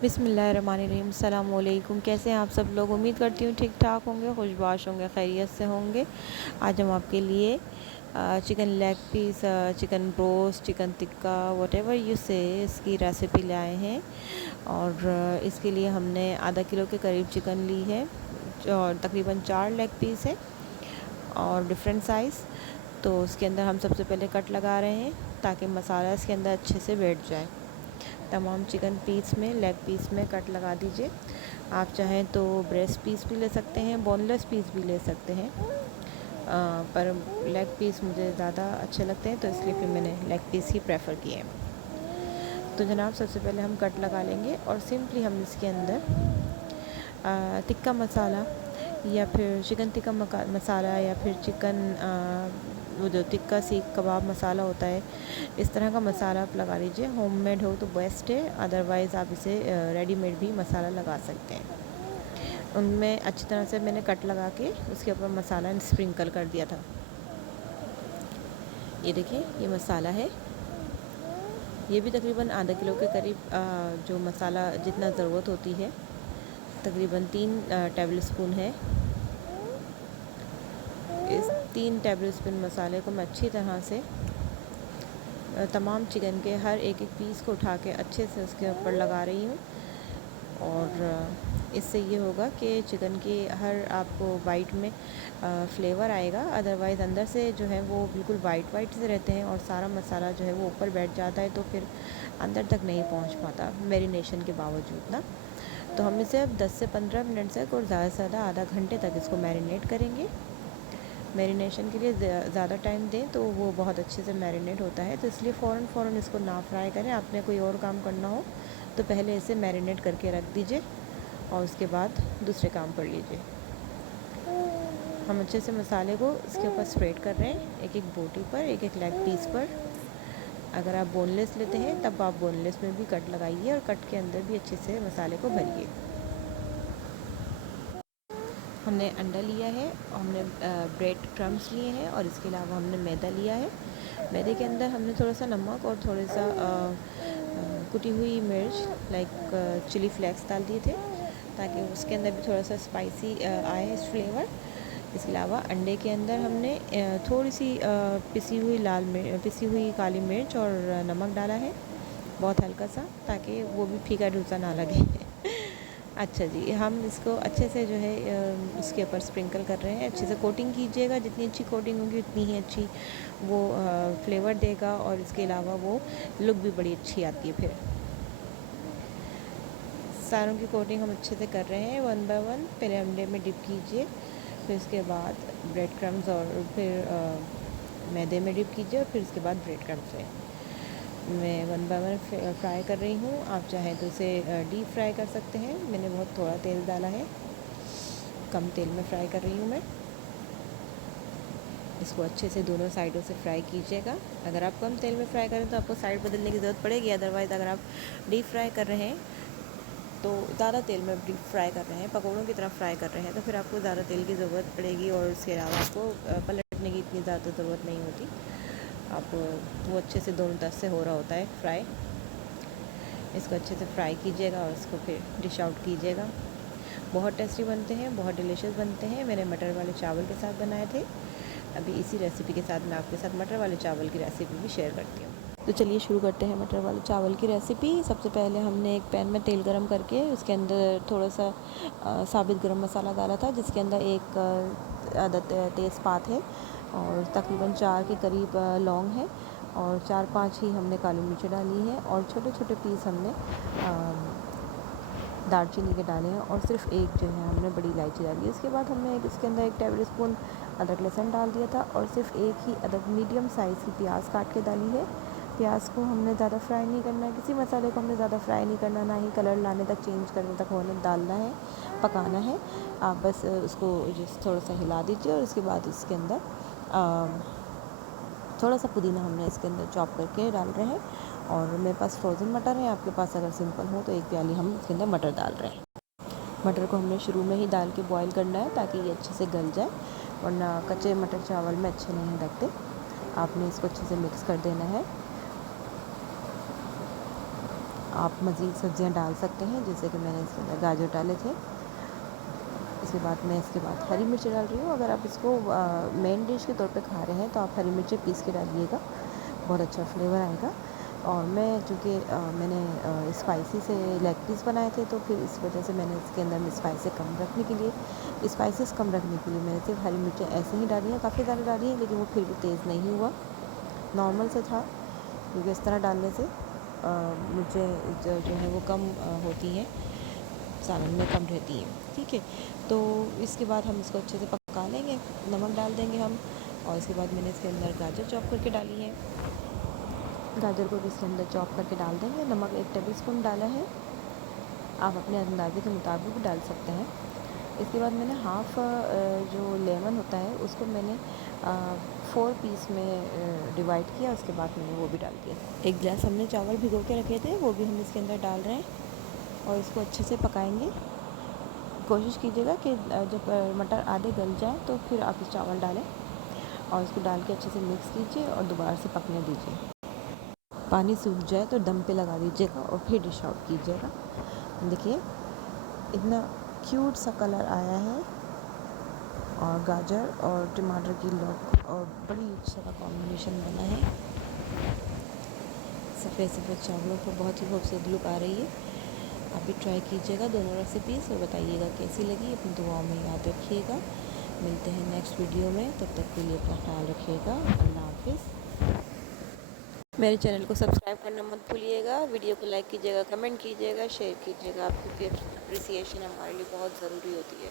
बिस्मिल्लाहिर्रहमानिर्रहीम। अस्सलाम वालेकुम। कैसे हैं आप सब लोग? उम्मीद करती हूँ ठीक ठाक होंगे, खुशबाश होंगे, खैरियत से होंगे। आज हम आपके लिए chicken leg piece, chicken broast, chicken tikka, whatever you say, इसकी रेसिपी लाए हैं। और इसके लिए हमने आधा किलो के करीब चिकन ली है और तकरीबन 4 लेग पीस है और डिफरेंट साइज़। तो उसके अंदर हम सबसे पहले कट लगा रहे हैं ताकि मसाला इसके अंदर अच्छे से बैठ जाए। तमाम चिकन पीस में, लेग पीस में कट लगा दीजिए। आप चाहें तो ब्रेस्ट पीस भी ले सकते हैं, बोनलेस पीस भी ले सकते हैं, पर लेग पीस मुझे ज़्यादा अच्छे लगते हैं तो इसलिए फिर मैंने लेग पीस ही प्रेफर किए। तो जनाब, सबसे पहले हम कट लगा लेंगे और सिंपली हम इसके अंदर टिक्का मसाला या फिर चिकन टिक्का मसाला या फिर चिकन वो जो टिक्का सीख कबाब मसाला होता है, इस तरह का मसाला आप लगा लीजिए। होममेड हो तो बेस्ट है, अदरवाइज़ आप इसे रेडीमेड भी मसाला लगा सकते हैं। उनमें अच्छी तरह से मैंने कट लगा के उसके ऊपर मसाला स्प्रिंकल कर दिया था। ये देखिए, ये मसाला है। ये भी तकरीबन आधा किलो के करीब जो मसाला जितना ज़रूरत होती है, तकरीबन 3 टेबल स्पून है। इस 3 टेबल स्पून मसाले को मैं अच्छी तरह से तमाम चिकन के हर एक पीस को उठा के अच्छे से उसके ऊपर लगा रही हूँ। और इससे ये होगा कि चिकन की हर आपको वाइट में फ्लेवर आएगा। अदरवाइज़ अंदर से जो है वो बिल्कुल वाइट से रहते हैं और सारा मसाला जो है वो ऊपर बैठ जाता है, तो फिर अंदर तक नहीं पहुँच पाता मैरिनेशन के बावजूद ना। तो हम इसे अब 10 से 15 मिनट तक और ज़्यादा से ज़्यादा आधा घंटे तक इसको मैरिनेट करेंगे। मैरिनेशन के लिए ज़्यादा टाइम दें तो वो बहुत अच्छे से मैरिनेट होता है, तो इसलिए फ़ौरन इसको ना फ्राई करें। आपने कोई और काम करना हो तो पहले इसे मैरिनेट करके रख दीजिए और उसके बाद दूसरे काम कर लीजिए। हम अच्छे से मसाले को इसके ऊपर स्प्रेड कर रहे हैं, एक एक बोटी पर, एक एक लेग पीस पर। अगर आप बोनलेस लेते हैं तब आप बोनलेस में भी कट लगाइए और कट के अंदर भी अच्छे से मसाले को भरिए। हमने अंडा लिया है और हमने ब्रेड क्रम्स लिए हैं और इसके अलावा हमने मैदा लिया है। मैदे के अंदर हमने थोड़ा सा नमक और थोड़ा सा कुटी हुई मिर्च लाइक चिली फ्लेक्स डाल दिए थे ताकि उसके अंदर भी थोड़ा सा स्पाइसी आए इस फ्लेवर। इसके अलावा अंडे के अंदर हमने थोड़ी सी पिसी हुई काली मिर्च और नमक डाला है, बहुत हल्का सा, ताकि वो भी फीका डूसा ना लगे। अच्छा जी, हम इसको अच्छे से जो है इसके ऊपर स्प्रिंकल कर रहे हैं। अच्छे से कोटिंग कीजिएगा, जितनी अच्छी कोटिंग होगी उतनी ही अच्छी वो फ्लेवर देगा और इसके अलावा वो लुक भी बड़ी अच्छी आती है। फिर सारों की कोटिंग हम अच्छे से कर रहे हैं वन बाय वन। पहले अंडे में डिप कीजिए, फिर उसके बाद ब्रेड क्रम्स और फिर मैदे में डिप कीजिए और फिर उसके बाद ब्रेड क्रम्स में। मैं वन बाय वन फ्राई कर रही हूँ। आप चाहें तो इसे डीप फ्राई कर सकते हैं। मैंने बहुत थोड़ा तेल डाला है, कम तेल में फ्राई कर रही हूँ मैं। इसको अच्छे से दोनों साइडों से फ्राई कीजिएगा। अगर आप कम तेल में फ्राई करें तो आपको साइड बदलने की ज़रूरत पड़ेगी, अदरवाइज़ अगर आप डीप फ्राई कर रहे हैं तो ज़्यादा तेल में डीप फ्राई कर रहे हैं, पकौड़ों की तरह फ्राई कर रहे हैं, तो फिर आपको ज़्यादा तेल की ज़रूरत पड़ेगी और उसके अलावा आपको पलटने की इतनी ज़्यादा ज़रूरत नहीं होती। आप वो अच्छे से दोनों तरफ से हो रहा होता है फ्राई। इसको अच्छे से फ्राई कीजिएगा और इसको फिर डिश आउट कीजिएगा। बहुत टेस्टी बनते हैं, बहुत डिलीशियस बनते हैं। मैंने मटर वाले चावल के साथ बनाए थे। अभी इसी रेसिपी के साथ मैं आपके साथ मटर वाले चावल की रेसिपी भी शेयर करती हूँ। तो चलिए शुरू करते हैं मटर वाले चावल की रेसिपी। सबसे पहले हमने एक पैन में तेल गरम करके उसके अंदर थोड़ा सा साबित गरम मसाला डाला था, जिसके अंदर एक आधा तेज़पात है और तकरीबन 4 के करीब लौंग है और 4-5 ही हमने काली मिर्च डाली है और छोटे छोटे पीस हमने दालचीनी के डाले हैं और सिर्फ एक जो है हमने बड़ी इलायची डाली है। इसके बाद हमने इसके अंदर 1 टेबल स्पून अदरक लहसुन डाल दिया था और सिर्फ एक ही अदरक मीडियम साइज़ की प्याज काट के डाली है। प्याज को हमने ज़्यादा फ्राई नहीं करना है, किसी मसाले को हमने ज़्यादा फ्राई नहीं करना, ना ही कलर लाने तक, चेंज करने तक होने डालना है, पकाना है। आप बस उसको जस्ट थोड़ा सा हिला दीजिए और उसके बाद इसके अंदर थोड़ा सा पुदीना हमने इसके अंदर चॉप करके डाल रहे हैं। और मेरे पास फ्रोज़न मटर है, आपके पास अगर सिंपल हो तो 1 प्याली हम इसके अंदर मटर डाल रहे हैं। मटर को हमने शुरू में ही डाल के बॉईल करना है ताकि ये अच्छे से गल जाए, वरना कच्चे मटर चावल में अच्छे नहीं लगते। आपने इसको अच्छे से मिक्स कर देना है। आप मज़ीद सब्ज़ियाँ डाल सकते हैं, जैसे कि मैंने इसके अंदर गाजर डाले थे। इसके बाद मैं इसके बाद हरी मिर्च डाल रही हूँ। अगर आप इसको मेन डिश के तौर पे खा रहे हैं तो आप हरी मिर्चें पीस के डालिएगा, बहुत अच्छा फ्लेवर आएगा। और मैं चूँकि मैंने स्पाइसी से लेग पीस बनाए थे, तो फिर इस वजह से मैंने इसके अंदर में स्पाइसेस कम रखने के लिए मैंने सिर्फ हरी मिर्चें ऐसे ही डाली हैं। काफ़ी ज़्यादा डाली हैं, लेकिन वो फिर भी तेज़ नहीं हुआ, नॉर्मल से था। क्योंकि इस तरह डालने से मिर्चें जो है वो कम होती हैं, सालन में कम रहती हैं। ठीक है, तो इसके बाद हम इसको अच्छे से पका लेंगे, नमक डाल देंगे हम। और इसके बाद मैंने इसके अंदर गाजर चॉप करके डाली है, गाजर को भी इसके अंदर चॉप करके डाल देंगे। नमक 1 टेबल स्पून डाला है, आप अपने अंदाजे के मुताबिक भी डाल सकते हैं। इसके बाद मैंने हाफ़ जो लेमन होता है उसको मैंने 4 पीस में डिवाइड किया, उसके बाद मैंने वो भी डाल दिया। 1 गिलास हमने चावल भिगो के रखे थे, वो भी हम इसके अंदर डाल रहे हैं और इसको अच्छे से पकाएंगे। कोशिश कीजिएगा कि जब मटर आधे गल जाए तो फिर आप इस चावल डालें और इसको डाल के अच्छे से मिक्स कीजिए और दोबारा से पकने दीजिए। पानी सूख जाए तो दम पे लगा दीजिएगा और फिर डिश आउट कीजिएगा। देखिए इतना क्यूट सा कलर आया है, और गाजर और टमाटर की लौक और बड़ी अच्छा का कॉम्बिनेशन बना है। सफ़ेद सफ़ेद चावलों पर बहुत ही खूबसूरत लुक आ रही है। आप भी ट्राई कीजिएगा दोनों रेसिपीज़ और बताइएगा कैसी लगी। अपनी दुआओं में याद रखिएगा। मिलते हैं नेक्स्ट वीडियो में, तब तक के लिए अपना ख्याल रखिएगा। अल्लाह हाफिज़। मेरे चैनल को सब्सक्राइब करना मत भूलिएगा। वीडियो को लाइक कीजिएगा, कमेंट कीजिएगा, शेयर कीजिएगा। आपकी अप्रिसिएशन हमारे लिए बहुत ज़रूरी होती है।